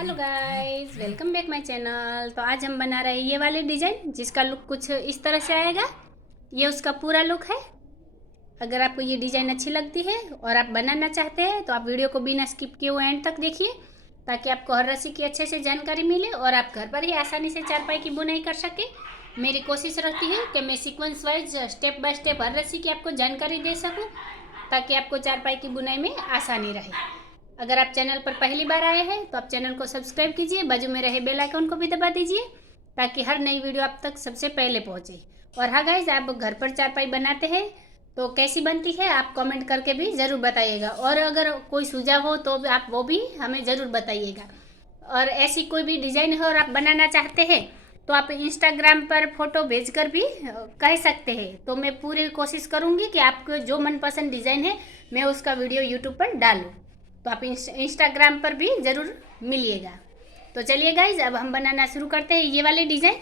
Hello guys, welcome back my channel. तो आज हम बना रहे हैं ये वाले डिज़ाइन जिसका लुक कुछ इस तरह से आएगा। ये उसका पूरा लुक है। अगर आपको ये डिज़ाइन अच्छी लगती है और आप बनाना चाहते हैं तो आप वीडियो को बिना स्किप किए हुए एंड तक देखिए, ताकि आपको हर रस्सी की अच्छे से जानकारी मिले और आप घर पर ही आसानी से चारपाई की बुनाई कर सकें। मेरी कोशिश रहती है कि मैं sequence wise step by step हर रस्सी की आपको जानकारी दे सकूँ, ताकि आपको चारपाई की बुनाई में आसानी रहे। अगर आप चैनल पर पहली बार आए हैं तो आप चैनल को सब्सक्राइब कीजिए, बाजू में रहे बेल आइकन को भी दबा दीजिए ताकि हर नई वीडियो आप तक सबसे पहले पहुंचे। और हाँ गाइज, आप घर पर चारपाई बनाते हैं तो कैसी बनती है आप कमेंट करके भी ज़रूर बताइएगा, और अगर कोई सुझाव हो तो आप वो भी हमें ज़रूर बताइएगा। और ऐसी कोई भी डिज़ाइन हो और आप बनाना चाहते हैं तो आप इंस्टाग्राम पर फोटो भेजकर भी कह सकते हैं। तो मैं पूरी कोशिश करूँगी कि आपको जो मनपसंद डिज़ाइन है मैं उसका वीडियो यूट्यूब पर डालूँ, तो आप इंस्टाग्राम पर भी ज़रूर मिलिएगा। तो चलिए गाइज, अब हम बनाना शुरू करते हैं ये वाले डिज़ाइन।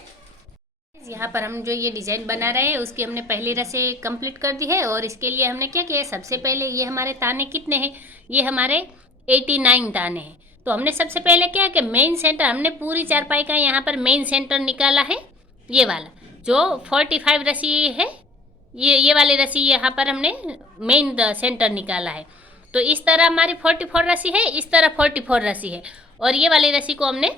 यहाँ पर हम जो ये डिज़ाइन बना रहे हैं उसकी हमने पहली रस्सी कंप्लीट कर दी है। और इसके लिए हमने क्या किया, सबसे पहले ये हमारे ताने कितने हैं, ये हमारे 89 ताने हैं। तो हमने सबसे पहले क्या कि मेन सेंटर, हमने पूरी चारपाई का यहाँ पर मेन सेंटर निकाला है। ये वाला जो 45 रस्सी है, ये वाली रस्सी यहाँ पर हमने मेन सेंटर निकाला है। तो इस तरह हमारी 44 रस्सी है, इस तरह 44 रस्सी है, और ये वाली रस्सी को हमने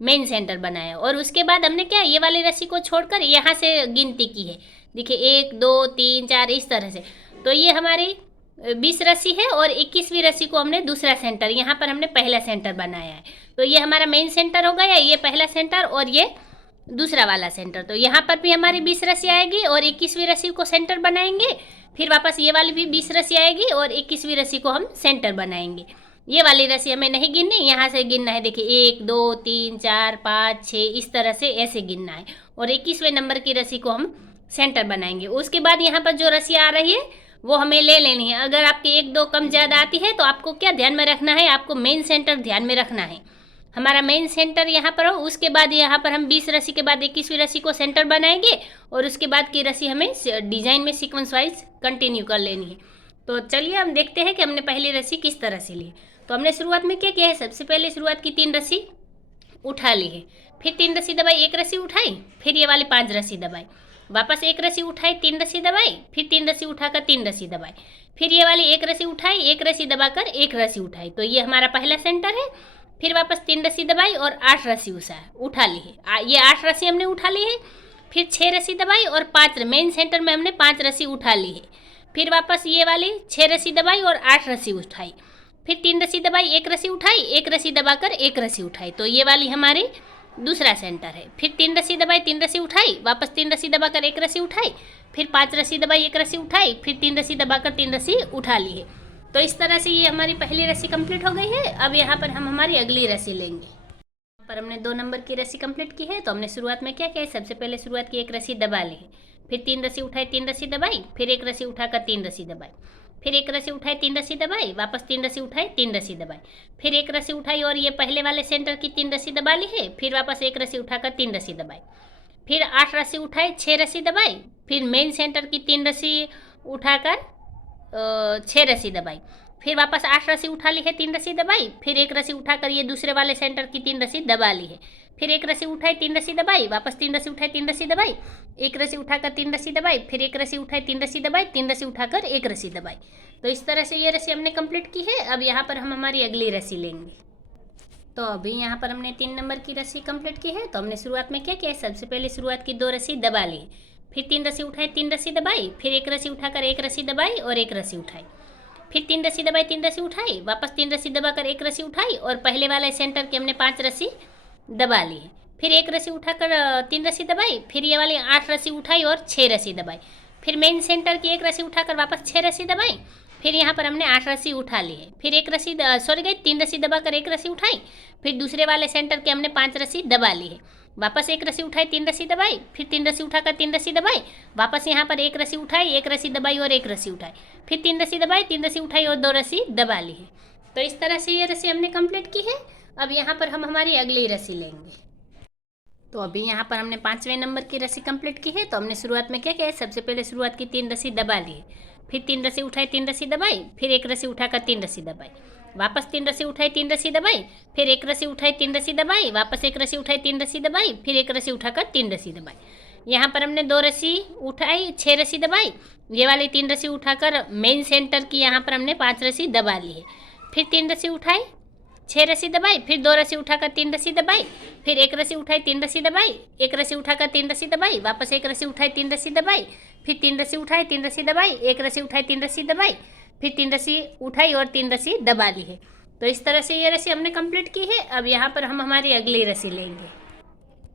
मेन सेंटर बनाया। और उसके बाद हमने क्या, ये वाली रस्सी को छोड़कर यहाँ से गिनती की है। देखिए 1 2 3 4 इस तरह से। तो ये हमारी 20 रस्सी है और 21वीं रस्सी को हमने दूसरा सेंटर, यहाँ पर हमने पहला सेंटर बनाया है। तो ये हमारा मेन सेंटर हो गया, ये पहला सेंटर और ये दूसरा वाला सेंटर। तो यहाँ पर भी हमारी 20 रस्सी आएगी और 21वीं रस्सी को सेंटर बनाएंगे। फिर वापस ये वाली भी 20 रस्सी आएगी और 21वीं रस्सी को हम सेंटर बनाएंगे। ये वाली रस्सी हमें नहीं गिननी, यहाँ से गिनना है। देखिए 1 2 3 4 5 6 इस तरह से ऐसे गिनना है, और 21वें नंबर की रस्सी को हम सेंटर बनाएंगे। उसके बाद यहाँ पर जो रस्सी आ रही है वो हमें ले लेनी है। अगर आपकी 1 2 कम ज़्यादा आती है तो आपको क्या ध्यान में रखना है, आपको मेन सेंटर ध्यान में रखना है। हमारा मेन सेंटर यहाँ पर हो, उसके बाद यहाँ पर हम 20 रस्सी के बाद 21वीं रस्सी को सेंटर बनाएंगे, और उसके बाद की रस्सी हमें डिज़ाइन में सीक्वेंस वाइज कंटिन्यू कर लेनी है। तो चलिए हम देखते हैं कि हमने पहली रस्सी किस तरह से ली। तो हमने शुरुआत में क्या किया है, सबसे पहले शुरुआत की 3 रस्सी उठा ली है, फिर 3 रस्सी दबाई, 1 रस्सी उठाई, फिर ये वाली 5 रस्सी दबाई, वापस 1 रस्सी उठाई, 3 रस्सी दबाई, फिर 3 रस्सी उठाकर 3 रस्सी दबाई, फिर ये वाली 1 रस्सी उठाई, 1 रस्सी दबाकर 1 रस्सी उठाई। तो ये हमारा पहला सेंटर है। फिर वापस 3 रस्सी दबाई और 8 रस्सी उठा ली है। ये 8 रस्सी हमने उठा ली है। फिर 6 रस्सी दबाई और 5 मेन सेंटर में हमने 5 रस्सी उठा ली है। फिर वापस ये वाली 6 रस्सी दबाई और 8 रस्सी उठाई। फिर 3 रस्सी दबाई, 1 रस्सी उठाई, 1 रस्सी दबाकर 1 रस्सी उठाई। तो ये वाली हमारी दूसरा सेंटर है। फिर 3 रस्सी दबाई, 3 रस्सी उठाई, वापस 3 रस्सी दबाकर 1 रस्सी उठाई, फिर 5 रस्सी दबाई, 1 रस्सी उठाई, फिर 3 रस्सी दबाकर 3 रस्सी उठा ली है। तो इस तरह से ये हमारी पहली रस्सी कंप्लीट हो गई है। अब यहाँ पर हम हमारी अगली रस्सी लेंगे। यहाँ पर हमने 2 नंबर की रस्सी कंप्लीट की है। तो हमने शुरुआत में क्या किया, सबसे पहले शुरुआत की 1 रस्सी दबा ली है, फिर 3 रस्सी उठाई, 3 रस्सी दबाई, फिर 1 रस्सी उठाकर 3 रस्सी दबाई, फिर 1 रस्सी उठाई, 3 रस्सी दबाई, वापस 3 रस्सी उठाई, 3 रस्सी दबाई, फिर 1 रस्सी उठाई और ये पहले वाले सेंटर की 3 रस्सी दबा ली है। फिर वापस 1 रस्सी उठाकर 3 रस्सी दबाई, फिर 8 रस्सी उठाई, 6 रस्सी दबाई, फिर मेन सेंटर की 3 रस्सी उठाकर 6 रस्सी दबाई, फिर वापस 8 रस्सी उठा ली है, 3 रस्सी दबाई, फिर 1 रस्सी उठाकर ये दूसरे वाले सेंटर की 3 रस्सी दबा ली है। फिर 1 रस्सी उठाई, 3 रस्सी दबाई, वापस 3 रस्सी उठाई, 3 रस्सी दबाई, 1 रस्सी उठाकर 3 रस्सी दबाई, फिर 1 रस्सी उठाई, 3 रस्सी दबाई, 3 रस्सी उठाकर 1 रस्सी दबाई। तो इस तरह से ये रस्सी हमने कंप्लीट की है। अब यहाँ पर हम हमारी अगली रस्सी लेंगे। तो अभी यहाँ पर हमने 3 नंबर की रस्सी कंप्लीट की है। तो हमने शुरुआत में क्या किया, सबसे पहले शुरुआत की 2 रस्सी दबा ली, फिर 3 रस्सी उठाई, 3 रस्सी दबाई, फिर 1 रस्सी उठाकर 1 रस्सी दबाई और 1 रस्सी उठाई, फिर 3 रस्सी दबाई, 3 रस्सी उठाई, वापस 3 रस्सी दबाकर 1 रस्सी उठाई, और पहले वाले सेंटर के हमने 5 रस्सी दबा ली है। फिर 1 रस्सी उठाकर 3 रस्सी दबाई, फिर ये वाली 8 रस्सी उठाई और 6 रस्सी दबाई, फिर मेन सेंटर की 1 रस्सी उठाकर वापस 6 रस्सी दबाई, फिर यहाँ पर हमने 8 रस्सी उठा ली है। फिर 1 रस्सी 3 रस्सी दबाकर 1 रस्सी उठाई, फिर दूसरे वाले सेंटर के हमने 5 रस्सी दबा ली है, वापस 1 रस्सी उठाई, 3 रस्सी दबाई, फिर 3 रस्सी उठाकर 3 रस्सी दबाई, वापस यहाँ पर 1 रस्सी उठाई, 1 रस्सी दबाई और 1 रस्सी उठाई, फिर 3 रस्सी दबाई, 3 रस्सी उठाई और 2 रस्सी दबा ली है। तो इस तरह से ये रस्सी हमने कंप्लीट की है। अब यहाँ पर हम हमारी अगली रस्सी लेंगे। तो अभी यहाँ पर हमने 5वें नंबर की रस्सी कंप्लीट की है। तो हमने शुरुआत में क्या किया है, सबसे पहले शुरुआत की 3 रस्सी दबा ली है, फिर 3 रस्सी उठाई, 3 रस्सी दबाई, फिर 1 रस्सी उठाकर 3 रस्सी दबाई, वापस 3 रस्सी उठाई, 3 रस्सी दबाई, फिर 1 रस्सी उठाई, 3 रस्सी दबाई, वापस 1 रस्सी उठाई, 3 रस्सी दबाई, फिर 1 रस्सी उठाकर 3 रस्सी दबाई। यहाँ पर हमने 2 रस्सी उठाई, 6 रस्सी दबाई, ये वाली 3 रस्सी उठाकर मेन सेंटर की यहाँ पर हमने 5 रस्सी दबा ली है। फिर 3 रस्सी उठाई, 6 रस्सी दबाई, फिर 2 रस्सी उठाकर 3 रस्सी दबाई, फिर 1 रस्सी उठाई, 3 रस्सी दबाई, 1 रस्सी उठाकर 3 रस्सी दबाई, वापस 1 रस्सी उठाई, 3 रस्सी दबाई, फिर 3 रस्सी उठाई, 3 रस्सी दबाई, 1 रस्सी उठाई, 3 रस्सी दबाई, फिर 3 रस्सी उठाई और 3 रस्सी दबा ली है। तो इस तरह से ये रस्सी हमने कंप्लीट की है। अब यहाँ पर हम हमारी अगली रस्सी लेंगे।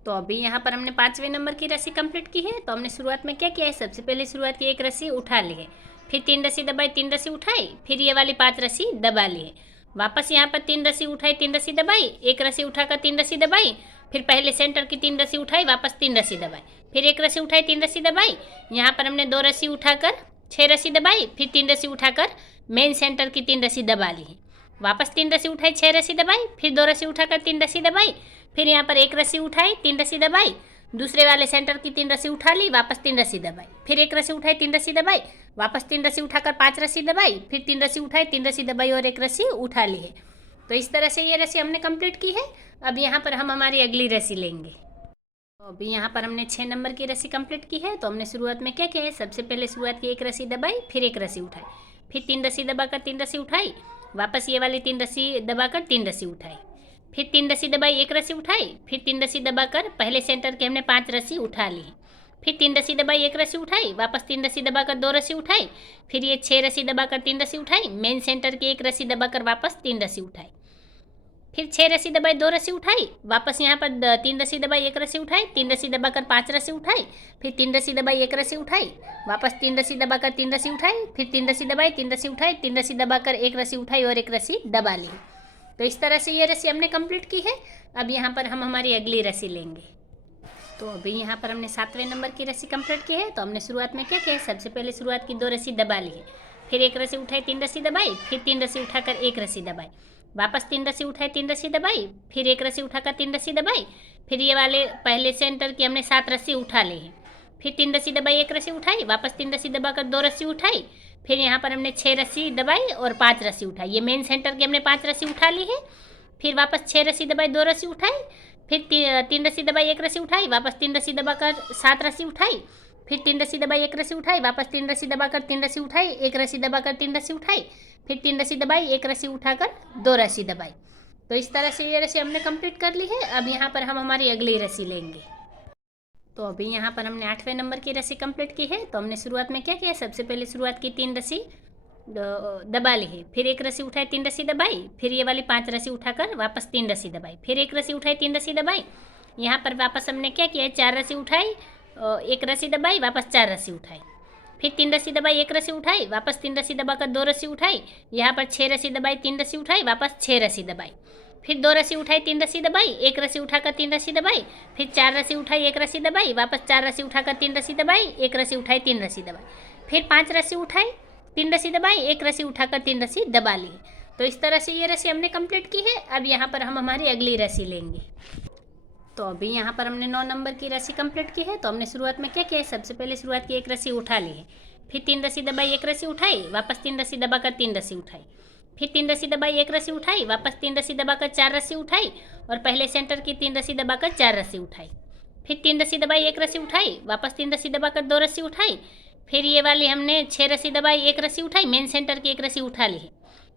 तो अभी यहाँ पर हमने 5वें नंबर की रस्सी कंप्लीट की है। तो हमने शुरुआत में क्या किया है, सबसे पहले शुरुआत की 1 रस्सी उठा ली है, फिर 3 रस्सी दबाई, 3 रस्सी उठाई, फिर ये वाली 5 रस्सी दबा ली है। वापस यहाँ पर 3 रस्सी उठाई, 3 रस्सी दबाई, 1 रस्सी उठाकर 3 रस्सी दबाई, फिर पहले सेंटर की 3 रस्सी उठाई, वापस 3 रस्सी दबाई, फिर 1 रस्सी उठाई, 3 रस्सी दबाई, यहाँ पर हमने 2 रस्सी उठाकर 6 रस्सी दबाई, फिर 3 रस्सी उठाकर मेन सेंटर की 3 रस्सी दबा ली है। वापस 3 रस्सी उठाई, 6 रस्सी दबाई, फिर 2 रस्सी उठाकर 3 रस्सी दबाई, फिर यहाँ पर 1 रस्सी उठाई, 3 रस्सी दबाई, दूसरे वाले सेंटर की 3 रस्सी उठा ली, वापस 3 रस्सी दबाई, फिर 1 रस्सी उठाई, 3 रस्सी दबाई, वापस 3 रस्सी उठाकर 5 रस्सी दबाई, फिर 3 रस्सी उठाई, 3 रस्सी दबाई और 1 रस्सी उठा ली है। तो इस तरह से ये रस्सी हमने कंप्लीट की है। अब यहाँ पर हम हमारी अगली रस्सी लेंगे। तो अभी यहाँ पर हमने 6 नंबर की रस्सी कंप्लीट की है। तो हमने शुरुआत में क्या किया है, सबसे पहले शुरुआत की 1 रस्सी दबाई, फिर 1 रस्सी उठाई, फिर 3 रस्सी दबाकर 3 रस्सी उठाई, वापस ये वाली 3 रस्सी दबाकर 3 रस्सी उठाई, फिर 3 रस्सी दबाई, 1 रस्सी उठाई, फिर 3 रस्सी दबाकर पहले सेंटर के हमने 5 रस्सी उठा ली, फिर 3 रस्सी दबाई, 1 रस्सी उठाई, वापस 3 रस्सी दबाकर 2 रस्सी उठाई, फिर ये 6 रस्सी दबाकर 3 रस्सी उठाई, मेन सेंटर की 1 रस्सी दबाकर वापस 3 रस्सी उठाई, फिर 6 रस्सी दबाई, 2 रस्सी उठाई, वापस यहाँ पर 3 रस्सी दबाई, 1 रस्सी उठाई, 3 रस्सी दबाकर 5 रस्सी उठाई, फिर 3 रस्सी दबाई, 1 रस्सी उठाई, वापस 3 रस्सी दबाकर 3 रस्सी उठाई, फिर 3 रस्सी दबाई, 3 रस्सी उठाई, 3 रस्सी दबाकर 1 रस्सी उठाई और 1 रस्सी दबा ली। तो इस तरह से ये रस्सी हमने कंप्लीट की है। अब यहाँ पर हम हमारी अगली रस्सी लेंगे। तो अभी यहाँ पर हमने 7वें नंबर की रस्सी कंप्लीट की है। तो हमने शुरुआत में क्या किया है, सबसे पहले शुरुआत की 2 रस्सी दबा ली है, फिर 1 रस्सी उठाई, 3 रस्सी दबाई, फिर 3 रस्सी उठाकर 1 रस्सी दबाई, वापस 3 रस्सी उठाई, 3 रस्सी दबाई, फिर 1 रस्सी उठाकर 3 रस्सी दबाई, फिर ये वाले पहले सेंटर की हमने 7 रस्सी उठा ली है, फिर 3 रस्सी दबाई, 1 रस्सी उठाई, वापस 3 रस्सी दबाकर 2 रस्सी उठाई, फिर यहाँ पर हमने 6 रस्सी दबाई और 5 रस्सी उठाई, ये मेन सेंटर की हमने 5 रस्सी उठा ली है, फिर वापस 6 रस्सी दबाई, 2 रस्सी उठाई, फिर 3 रस्सी दबाई, 1 रस्सी उठाई, वापस 3 रस्सी दबाकर 7 रस्सी उठाई, फिर 3 रस्सी दबाई, 1 रस्सी उठाई, वापस 3 रस्सी दबाकर 3 रस्सी उठाई, 1 रस्सी दबाकर 3 रस्सी उठाई, फिर 3 रस्सी दबाई, 1 रस्सी उठाकर 2 रस्सी दबाई। तो इस तरह से ये रस्सी हमने कंप्लीट कर ली है। अब यहाँ पर हम हमारी अगली रस्सी लेंगे। तो अभी यहाँ पर हमने 8वें नंबर की रस्सी कंप्लीट की है। तो हमने शुरुआत में क्या किया, सबसे पहले शुरुआत की 3 रस्सी दबा ली है, फिर 1 रस्सी उठाई, 3 रस्सी दबाई, फिर ये वाली 5 रस्सी उठाकर वापस 3 रस्सी दबाई, फिर 1 रस्सी उठाई, 3 रस्सी दबाई, यहाँ पर वापस हमने क्या किया है, 4 रस्सी उठाई, 1 रस्सी दबाई, वापस 4 रस्सी उठाई, फिर 3 रस्सी दबाई, 1 रस्सी उठाई, वापस 3 रस्सी दबाकर 2 रस्सी उठाई, यहाँ पर 6 रस्सी दबाई, 3 रस्सी उठाई, वापस 6 रस्सी दबाई, फिर 2 रस्सी उठाई, 3 रस्सी दबाई, 1 रस्सी उठाकर 3 रस्सी दबाई, फिर 4 रस्सी उठाई, 1 रस्सी दबाई, वापस 4 रस्सी उठाकर 3 रस्सी दबाई, 1 रस्सी उठाई, 3 रस्सी दबाई, फिर 5 रस्सी उठाई, 3 रस्सी दबाई, 1 रस्सी उठाकर 3 रस्सी दबा ली। तो इस तरह से ये रस्सी हमने कंप्लीट की है। अब यहाँ पर हम हमारी अगली रस्सी लेंगे। तो अभी यहाँ पर हमने 9 नंबर की रस्सी कंप्लीट की है। तो हमने शुरुआत में क्या किया है, सबसे पहले शुरुआत की 1 रस्सी उठा ली है, फिर 3 रस्सी दबाई, 1 रस्सी उठाई, वापस 3 रस्सी दबाकर 3 रस्सी उठाई, फिर 3 रस्सी दबाई, 1 रस्सी उठाई, वापस 3 रस्सी दबाकर 4 रस्सी उठाई और पहले सेंटर की 3 रस्सी दबाकर 4 रस्सी उठाई, फिर 3 रस्सी दबाई, 1 रस्सी उठाई, वापस 3 रस्सी दबाकर 2 रस्सी उठाई, फिर ये वाली हमने 6 रस्सी दबाई, 1 रस्सी उठाई, मेन सेंटर की 1 रस्सी उठा ली है,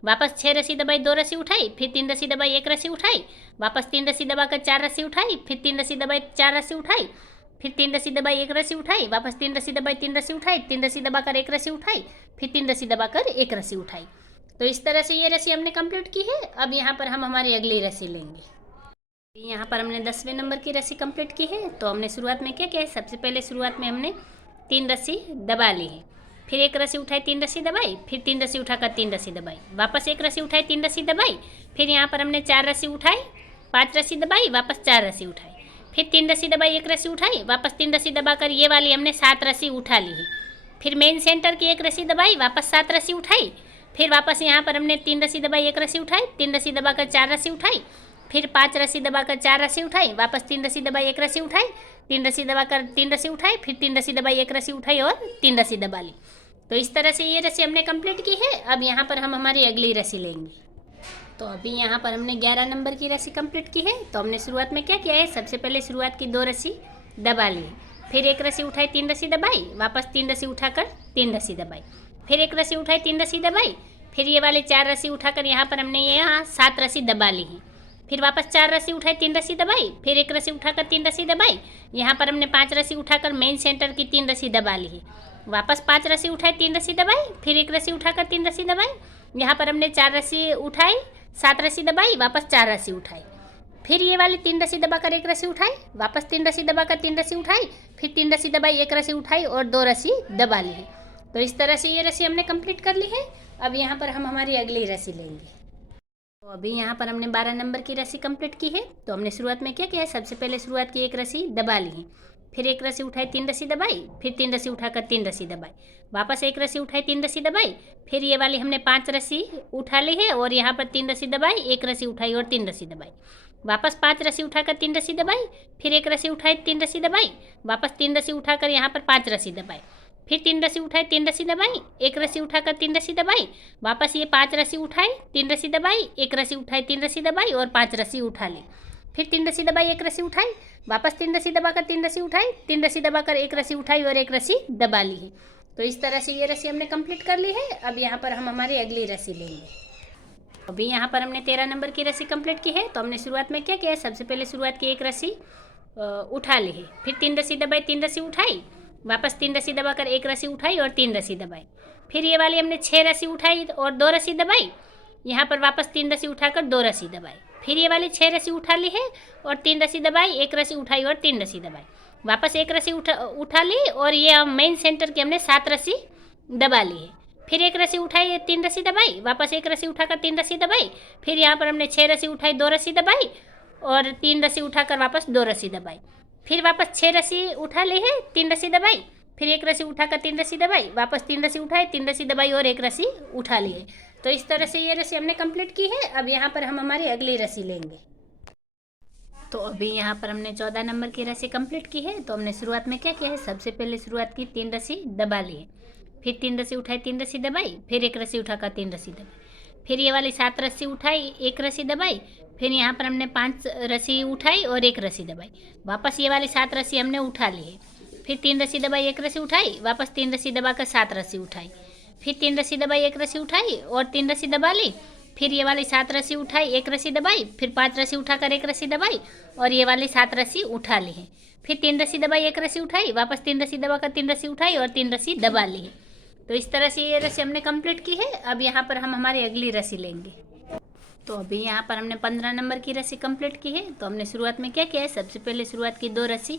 वापस 6 रस्सी दबाई, 2 रस्सी उठाई, फिर 3 रस्सी दबाई, 1 रस्सी उठाई, वापस 3 रस्सी दबाकर 4 रस्सी उठाई, फिर 3 रस्सी दबाई, 4 रस्सी उठाई, फिर 3 रस्सी दबाई, 1 रस्सी उठाई, वापस 3 रस्सी दबाई, 3 रस्सी उठाई, 3 रस्सी दबाकर 1 रस्सी उठाई, फिर 3 रस्सी दबाकर 1 रस्सी उठाई। तो इस तरह से ये रस्सी हमने कंप्लीट की है। अब यहाँ पर हम हमारी अगली रस्सी लेंगे। यहाँ पर हमने 10वें नंबर की रस्सी कंप्लीट की है। तो हमने शुरुआत में क्या किया है, सबसे पहले शुरुआत में हमने 3 रस्सी दबा ली है, फिर 1 रस्सी उठाई, 3 रस्सी दबाई, फिर 3 रस्सी उठाकर 3 रस्सी दबाई, वापस 1 रस्सी उठाई, 3 रस्सी दबाई, फिर यहाँ पर हमने 4 रस्सी उठाई, 5 रस्सी दबाई, वापस 4 रस्सी उठाई, फिर 3 रस्सी दबाई, 1 रस्सी उठाई, वापस 3 रस्सी दबाकर ये वाली हमने 7 रस्सी उठा ली है, फिर मेन सेंटर की 1 रस्सी दबाई, वापस 7 रस्सी उठाई, फिर वापस यहाँ पर हमने 3 रस्सी दबाई, 1 रस्सी उठाई, 3 रस्सी दबाकर 4 रस्सी उठाई, फिर 5 रस्सी दबाकर 4 रस्सी उठाई, वापस 3 रस्सी दबाई, 1 रस्सी उठाई, 3 रस्सी दबाकर 3 रस्सी उठाई, फिर 3 रस्सी दबाई, 1 रस्सी उठाई और 3 रस्सी दबा ली। तो इस तरह से ये रस्सी हमने कंप्लीट की है। अब यहाँ पर हम हमारी अगली रस्सी लेंगे। तो अभी यहाँ पर हमने 11 नंबर की रस्सी कंप्लीट की है। तो हमने शुरुआत में क्या किया है, सबसे पहले शुरुआत की 2 रस्सी दबा ली, फिर 1 रस्सी उठाई 3 रस्सी दबाई, वापस 3 रस्सी उठाकर 3 रस्सी दबाई, फिर 1 रस्सी उठाई 3 रस्सी दबाई, फिर ये वाले 4 रस्सी उठाकर यहाँ पर हमने यहाँ 7 रस्सी दबा ली है, फिर वापस 4 रस्सी उठाई 3 रस्सी दबाई, फिर 1 रस्सी उठाकर 3 रस्सी दबाई, यहाँ पर हमने 5 रस्सी उठाकर मेन सेंटर की 3 रस्सी दबा ली है, वापस 5 रस्सी उठाई 3 रस्सी दबाई, फिर 1 रस्सी उठाकर 3 रस्सी दबाई, यहाँ पर हमने 4 रस्सी उठाई 7 रस्सी दबाई, वापस 4 रस्सी उठाई, फिर ये वाली 3 रस्सी दबाकर 1 रस्सी उठाई, वापस 3 रस्सी दबाकर 3 रस्सी उठाई, फिर 3 रस्सी दबाई 1 रस्सी उठाई और 2 रस्सी दबा ली है। तो इस तरह से ये रस्सी हमने कंप्लीट कर ली है। अब यहाँ पर हम हमारी अगली रस्सी लेंगे। तो अभी यहाँ पर हमने 12 नंबर की रस्सी कंप्लीट की है। तो हमने शुरुआत में क्या किया है, सबसे पहले शुरुआत की 1 रस्सी दबा ली है, फिर 1 रस्सी उठाई 3 रस्सी दबाई, फिर 3 रस्सी उठाकर 3 रस्सी दबाई, वापस 1 रस्सी उठाई 3 रस्सी दबाई, फिर ये वाली हमने 5 रस्सी उठा ली है और यहाँ पर 3 रस्सी दबाई, 1 रस्सी उठाई और 3 रस्सी दबाई, वापस 5 रस्सी उठाकर 3 रस्सी दबाई, फिर 1 रस्सी उठाई 3 रस्सी दबाई, वापस 3 रस्सी उठाकर यहाँ पर 5 रस्सी दबाई, फिर 3 रस्सी उठाई 3 रस्सी दबाई, 1 रस्सी उठाकर 3 रस्सी दबाई, वापस ये 5 रस्सी उठाई 3 रस्सी दबाई, 1 रस्सी उठाई 3 रस्सी दबाई और 5 रस्सी उठा ली, फिर 3 रस्सी दबाई 1 रस्सी उठाई, वापस 3 रस्सी दबाकर 3 रस्सी उठाई, 3 रस्सी दबाकर 1 रस्सी उठाई और 1 रस्सी दबा ली है। तो इस तरह से ये रस्सी हमने कंप्लीट कर ली है। अब यहाँ पर हम हमारी अगली रस्सी लेंगे। अभी यहाँ पर हमने 13 नंबर की रस्सी कंप्लीट की है। तो हमने शुरुआत में क्या किया है, सबसे पहले शुरुआत की 1 रस्सी उठा ली है, फिर 3 रस्सी दबाई 3 रस्सी उठाई, वापस 3 रस्सी दबाकर 1 रस्सी उठाई और 3 रस्सी दबाई, फिर ये वाली हमने 6 रस्सी उठाई और 2 रस्सी दबाई, यहाँ पर वापस 3 रस्सी उठाकर 2 रस्सी दबाई, फिर ये वाली 6 रस्सी उठा ली है और 3 रस्सी दबाई, 1 रस्सी उठाई और 3 रस्सी दबाई, वापस 1 रस्सी उठा ली और ये मेन सेंटर की हमने 7 रस्सी दबा ली है, फिर 1 रस्सी उठाई 3 रस्सी दबाई, वापस 1 रस्सी उठाकर 3 रस्सी दबाई, फिर यहाँ पर हमने 6 रस्सी उठाई 2 रस्सी दबाई और 3 रस्सी उठाकर वापस 2 रस्सी दबाई, फिर वापस 6 रस्सी उठा ली है 3 रस्सी दबाई, फिर 1 रस्सी उठाकर 3 रस्सी दबाई, वापस 3 रस्सी उठाई 3 रस्सी दबाई और 1 रस्सी उठा ली है। तो इस तरह से ये रस्सी हमने कंप्लीट की है। अब यहाँ पर हम हमारी अगली रस्सी लेंगे। तो अभी यहाँ पर हमने 14 नंबर की रस्सी कंप्लीट की है। तो हमने शुरुआत में क्या किया है, सबसे पहले शुरुआत की 3 रस्सी दबा ली है, फिर 3 रस्सी उठाई 3 रस्सी दबाई, फिर 1 रस्सी उठाकर 3 रस्सी दबाई, फिर ये वाली 7 रस्सी उठाई 1 रस्सी दबाई, फिर यहाँ पर हमने 5 रस्सी उठाई और 1 रस्सी दबाई, वापस ये वाली 7 रस्सी हमने उठा ली है, फिर 3 रस्सी दबाई 1 रस्सी उठाई, वापस 3 रस्सी दबाकर 7 रस्सी उठाई, फिर 3 रस्सी दबाई 1 रस्सी उठाई और 3 रस्सी दबा ली, फिर ये वाली 7 रस्सी उठाई 1 रस्सी दबाई, फिर 5 रस्सी उठाकर 1 रस्सी दबाई और ये वाली 7 रस्सी उठा ली है, फिर 3 रस्सी दबाई 1 रस्सी उठाई, वापस 3 रस्सी दबाकर 3 रस्सी उठाई और 3 रस्सी दबा ली है। तो इस तरह से ये रस्सी हमने कंप्लीट की है। अब यहाँ पर हम हमारी अगली रस्सी लेंगे। तो अभी यहाँ पर हमने 15 नंबर की रस्सी कंप्लीट की है। तो हमने शुरुआत में क्या किया है, सबसे पहले शुरुआत की 2 रस्सी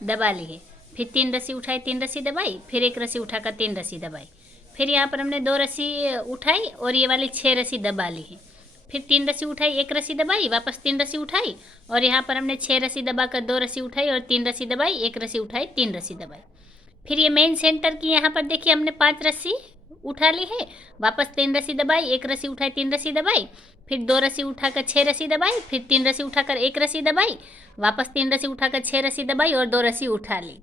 दबा ली है, फिर 3 रस्सी उठाई 3 रस्सी दबाई, फिर 1 रस्सी उठाकर 3 रस्सी दबाई, फिर यहाँ पर हमने 2 रस्सी उठाई और ये वाली 6 रस्सी दबा ली है, फिर 3 रस्सी उठाई 1 रस्सी दबाई, वापस 3 रस्सी उठाई और यहाँ पर हमने 6 रस्सी दबाकर 2 रस्सी उठाई और 3 रस्सी दबाई, 1 रस्सी उठाई 3 रस्सी दबाई, फिर ये मेन सेंटर की यहाँ पर देखिए हमने 5 रस्सी उठा ली है, वापस 3 रस्सी दबाई, 1 रस्सी उठाई 3 रस्सी दबाई, फिर 2 रस्सी उठाकर 6 रस्सी दबाई, फिर 3 रस्सी उठाकर 1 रस्सी दबाई, वापस 3 रस्सी उठाकर 6 रस्सी दबाई और 2 रस्सी उठा ली,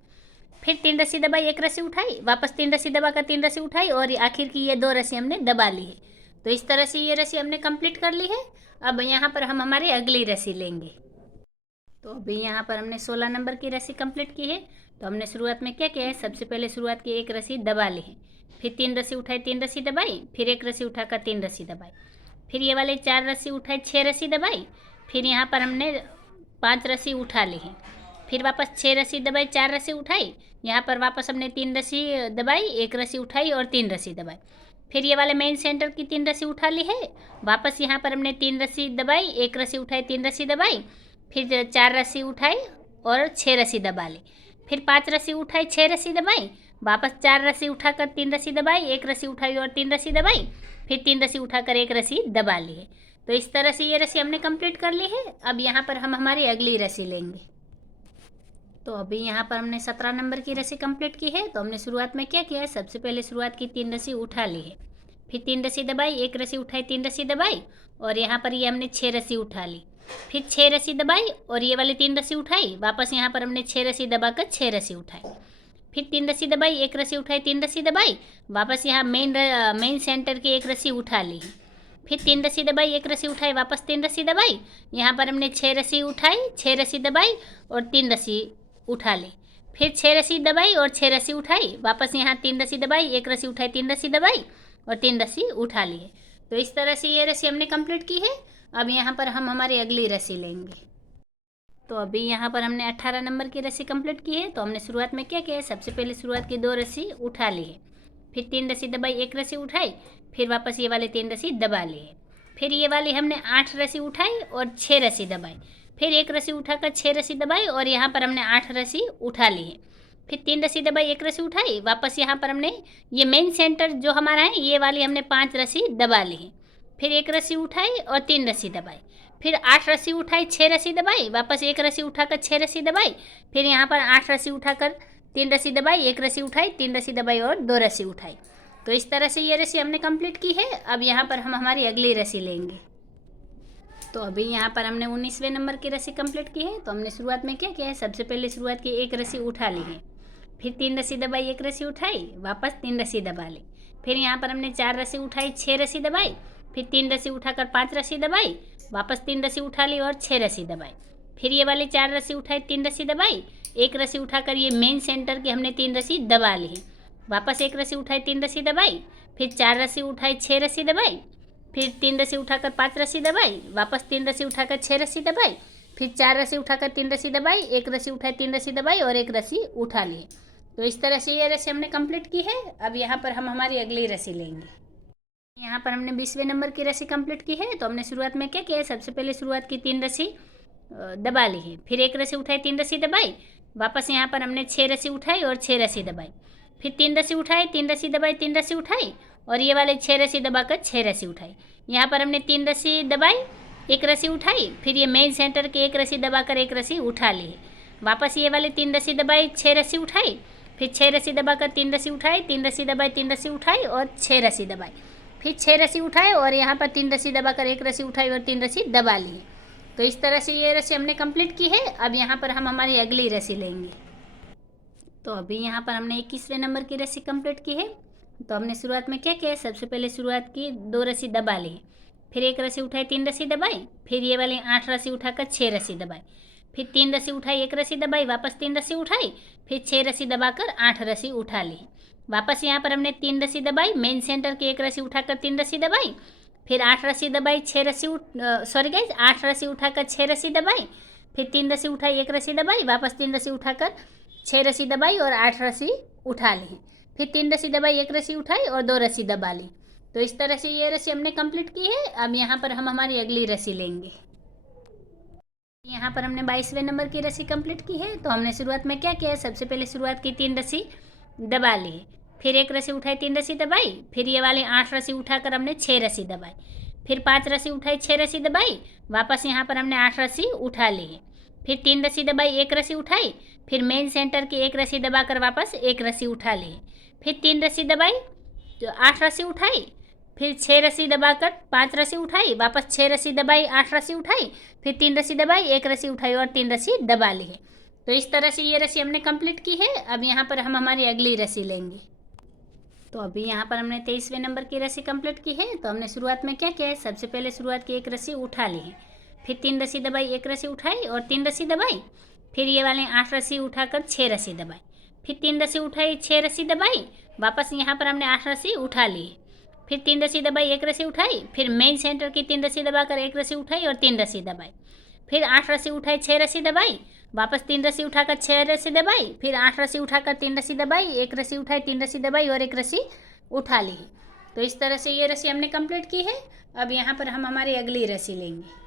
फिर 3 रस्सी दबाई 1 रस्सी उठाई, वापस 3 रस्सी दबाकर 3 रस्सी उठाई और आखिर की ये 2 रस्सी हमने दबा ली है। तो इस तरह से ये रस्सी हमने कंप्लीट कर ली है। अब यहाँ पर हम हमारी अगली रस्सी लेंगे। तो अभी यहाँ पर हमने 16 नंबर की रस्सी कंप्लीट की है। तो हमने शुरुआत में क्या किया है, सबसे पहले शुरुआत की 1 रस्सी दबा ली है, फिर 3 रस्सी उठाई 3 रस्सी दबाई, फिर 1 रस्सी उठाकर 3 रस्सी दबाई, फिर ये वाले 4 रस्सी उठाई 6 रस्सी दबाई, फिर यहाँ पर हमने 5 रस्सी उठा ली है, फिर वापस 6 रस्सी दबाई 4 रस्सी उठाई, यहाँ पर वापस हमने 3 रस्सी दबाई 1 रस्सी उठाई और 3 रस्सी दबाई, फिर ये वाले मेन सेंटर की 3 रस्सी उठा ली है, वापस यहाँ पर हमने 3 रस्सी दबाई 1 रस्सी उठाई 3 रस्सी दबाई, फिर 4 रस्सी उठाई और 6 रस्सी दबा ली, फिर 5 रस्सी उठाई 6 रस्सी दबाई, वापस 4 रस्सी उठाकर 3 रस्सी दबाई, 1 रस्सी उठाई और 3 रस्सी दबाई, फिर 3 रस्सी उठाकर 1 रस्सी दबा ली है। तो इस तरह से ये रस्सी हमने कंप्लीट कर ली है। अब यहाँ पर हम हमारी अगली रस्सी लेंगे। तो अभी यहाँ पर हमने 17 नंबर की रस्सी कंप्लीट की है। तो हमने शुरुआत में क्या किया है, सबसे पहले शुरुआत की 3 रस्सी उठा ली है, फिर 3 रस्सी दबाई, 1 रस्सी उठाई 3 रस्सी दबाई और यहाँ पर ये हमने 6 रस्सी उठा ली, फिर 6 रस्सी दबाई और ये वाली 3 रस्सी उठाई, वापस यहाँ पर हमने 6 रस्सी दबाकर 6 रस्सी उठाई, फिर 3 रस्सी दबाई, 1 रस्सी उठाई 3 रस्सी दबाई, वापस यहाँ मेन सेंटर की 1 रस्सी उठा ली, फिर 3 रस्सी दबाई, 1 रस्सी उठाई, वापस 3 रस्सी दबाई। यहाँ पर हमने 6 रस्सी उठाई, 6 रस्सी दबाई और 3 रस्सी उठा ली। फिर 6 रस्सी दबाई और 6 रस्सी उठाई, वापस यहाँ 3 रस्सी दबाई, 1 रस्सी उठाई, 3 रस्सी दबाई और 3 रस्सी उठा लिए। तो इस तरह से ये रस्सी हमने कंप्लीट की है। अब यहाँ पर हम हमारी अगली रस्सी लेंगे। तो अभी यहाँ पर हमने 18 नंबर की रस्सी कंप्लीट की है। तो हमने शुरुआत में क्या किया है, सबसे पहले शुरुआत की 2 रस्सी उठा ली है, फिर 3 रस्सी दबाई, 1 रस्सी उठाई, फिर वापस ये वाले 3 रस्सी दबा ली है। फिर ये वाली हमने 8 रस्सी उठाई और 6 रस्सी दबाई, फिर 1 रस्सी उठाकर 6 रस्सी दबाई और यहाँ पर हमने 8 रस्सी उठा ली है। फिर 3 रस्सी दबाई, 1 रस्सी उठाई, वापस यहाँ पर हमने ये मेन सेंटर जो हमारा है ये वाली हमने 5 रस्सी दबा ली है। फिर 1 रस्सी उठाई और 3 रस्सी दबाई, फिर 8 रस्सी उठाई, 6 रस्सी दबाई, वापस 1 रस्सी उठाकर 6 रस्सी दबाई, फिर यहाँ पर 8 रस्सी उठाकर 3 रस्सी दबाई, 1 रस्सी उठाई, 3 रस्सी दबाई और 2 रस्सी उठाई। तो इस तरह से ये रस्सी हमने कंप्लीट की है। अब यहाँ पर हम हमारी अगली रस्सी लेंगे। तो अभी यहाँ पर हमने 19वें नंबर की रस्सी कंप्लीट की है। तो हमने शुरुआत में क्या किया है, सबसे पहले शुरुआत की 1 रस्सी उठा ली है, फिर 3 रस्सी दबाई, 1 रस्सी उठाई, वापस 3 रस्सी दबा ली। फिर यहाँ पर हमने 4 रस्सी उठाई, 6 रस्सी दबाई, फिर 3 रस्सी उठाकर 5 रस्सी दबाई, वापस 3 रस्सी उठा ली और 6 रस्सी दबाई। फिर ये वाली 4 रस्सी उठाई, 3 रस्सी दबाई, 1 रस्सी उठाकर ये मेन सेंटर की हमने 3 रस्सी दबा ली है, वापस 1 रस्सी उठाई, 3 रस्सी दबाई, फिर 4 रस्सी उठाई, 6 रस्सी दबाई, फिर 3 रस्सी उठाकर 5 रस्सी दबाई, वापस 3 रस्सी उठाकर 6 रस्सी दबाई, फिर 4 रस्सी उठाकर 3 रस्सी दबाई, 1 रस्सी उठाई, 3 रस्सी दबाई और 1 रस्सी उठा ली। तो इस तरह से ये रस्सी हमने कंप्लीट की है। अब यहाँ पर हम हमारी अगली रस्सी लेंगे। यहाँ पर हमने 20वें नंबर की रस्सी कंप्लीट की है। तो हमने शुरुआत में क्या किया है, सबसे पहले शुरुआत की 3 रस्सी दबा ली है, फिर 1 रस्सी उठाई, 3 रस्सी दबाई, वापस यहाँ पर हमने 6 रस्सी उठाई और 6 रस्सी दबाई, फिर 3 रस्सी उठाई, 3 रस्सी दबाई, 3 रस्सी उठाई और ये वाले 6 रस्सी दबाकर 6 रस्सी उठाई। यहाँ पर हमने 3 रस्सी दबाई, 1 रस्सी उठाई, फिर ये मेन सेंटर के 1 रस्सी दबाकर 1 रस्सी उठा ली है, वापस ये वाले 3 रस्सी दबाई, 6 रस्सी उठाई, फिर 6 रस्सी दबाकर 3 रस्सी उठाई, 3 रस्सी दबाई, 3 रस्सी उठाई और 6 रस्सी दबाई, फिर 6 रस्सी उठाए और यहाँ पर 3 रस्सी दबाकर 1 रस्सी उठाई और 3 रस्सी दबा ली है। तो इस तरह से ये रस्सी हमने कंप्लीट की है। अब यहाँ पर हम हमारी अगली रस्सी लेंगे। तो अभी यहाँ पर हमने 21वें नंबर की रस्सी कंप्लीट की है। तो हमने शुरुआत में क्या किया है, सबसे पहले शुरुआत की 2 रस्सी दबा ली, फिर 1 रस्सी उठाई, 3 रस्सी दबाई, फिर ये वाली 8 रस्सी उठाकर 6 रस्सी दबाई, फिर 3 रस्सी उठाई, 1 रस्सी दबाई, वापस 3 रस्सी उठाई, फिर 6 रस्सी दबाकर 8 रस्सी उठा ली। वापस यहाँ पर हमने 3 रस्सी दबाई, मेन सेंटर की 1 रस्सी उठाकर 3 रस्सी दबाई, फिर 8 रस्सी दबाई, 6 रस्सी 8 रस्सी उठाकर 6 रस्सी दबाई, फिर 3 रस्सी उठाई, 1 रस्सी दबाई, वापस 3 रस्सी उठाकर 6 रस्सी दबाई और 8 रस्सी उठा ली, फिर 3 रस्सी दबाई, 1 रस्सी उठाई और 2 रस्सी दबा ली। तो इस तरह से ये रस्सी हमने कंप्लीट की है। अब यहाँ पर हम हमारी अगली रस्सी लेंगे। यहाँ पर हमने 22वें नंबर की रस्सी कंप्लीट की है। तो हमने शुरुआत में क्या किया है, सबसे पहले शुरुआत की 3 रस्सी दबा ली, फिर 1 रस्सी उठाई, 3 रस्सी दबाई, फिर ये वाली 8 रस्सी उठाकर हमने 6 रस्सी दबाई, फिर 5 रस्सी उठाई, 6 रस्सी दबाई, वापस यहाँ पर हमने 8 रस्सी उठा ली है, फिर 3 रस्सी दबाई, 1 रस्सी उठाई, फिर मेन सेंटर की 1 रस्सी दबाकर वापस 1 रस्सी उठा ली, फिर 3 रस्सी दबाई, 8 रस्सी उठाई, फिर 6 रस्सी दबाकर 5 रस्सी उठाई, वापस 6 रस्सी दबाई, 8 रस्सी उठाई, फिर 3 रस्सी दबाई, 1 रस्सी उठाई और 3 रस्सी दबा ली है। तो इस तरह से ये रस्सी हमने कंप्लीट की है। अब यहाँ पर हम हमारी अगली रस्सी लेंगे। तो अभी यहाँ पर हमने 23वें नंबर की रस्सी कंप्लीट की है। तो हमने शुरुआत में क्या किया है, सबसे पहले शुरुआत की 1 रस्सी उठा ली है, फिर 3 रस्सी दबाई, 1 रस्सी उठाई और 3 रस्सी दबाई, फिर ये वाले 8 रस्सी उठाकर 6 रस्सी दबाई, फिर 3 रस्सी उठाई, 6 रस्सी दबाई, वापस यहाँ पर हमने 8 रस्सी उठा ली, फिर 3 रस्सी दबाई, 1 रस्सी उठाई, फिर मेन सेंटर की 3 रस्सी दबाकर 1 रस्सी उठाई और 3 रस्सी दबाई, फिर 8 रस्सी उठाई, 6 रस्सी दबाई, वापस 3 रस्सी उठाकर 6 रस्सी दबाई, फिर 8 रस्सी उठाकर 3 रस्सी दबाई, 1 रस्सी उठाई, 3 रस्सी दबाई और 1 रस्सी उठा ली। तो इस तरह से ये रस्सी हमने कंप्लीट की है। अब यहाँ पर हम हमारी अगली रस्सी लेंगे।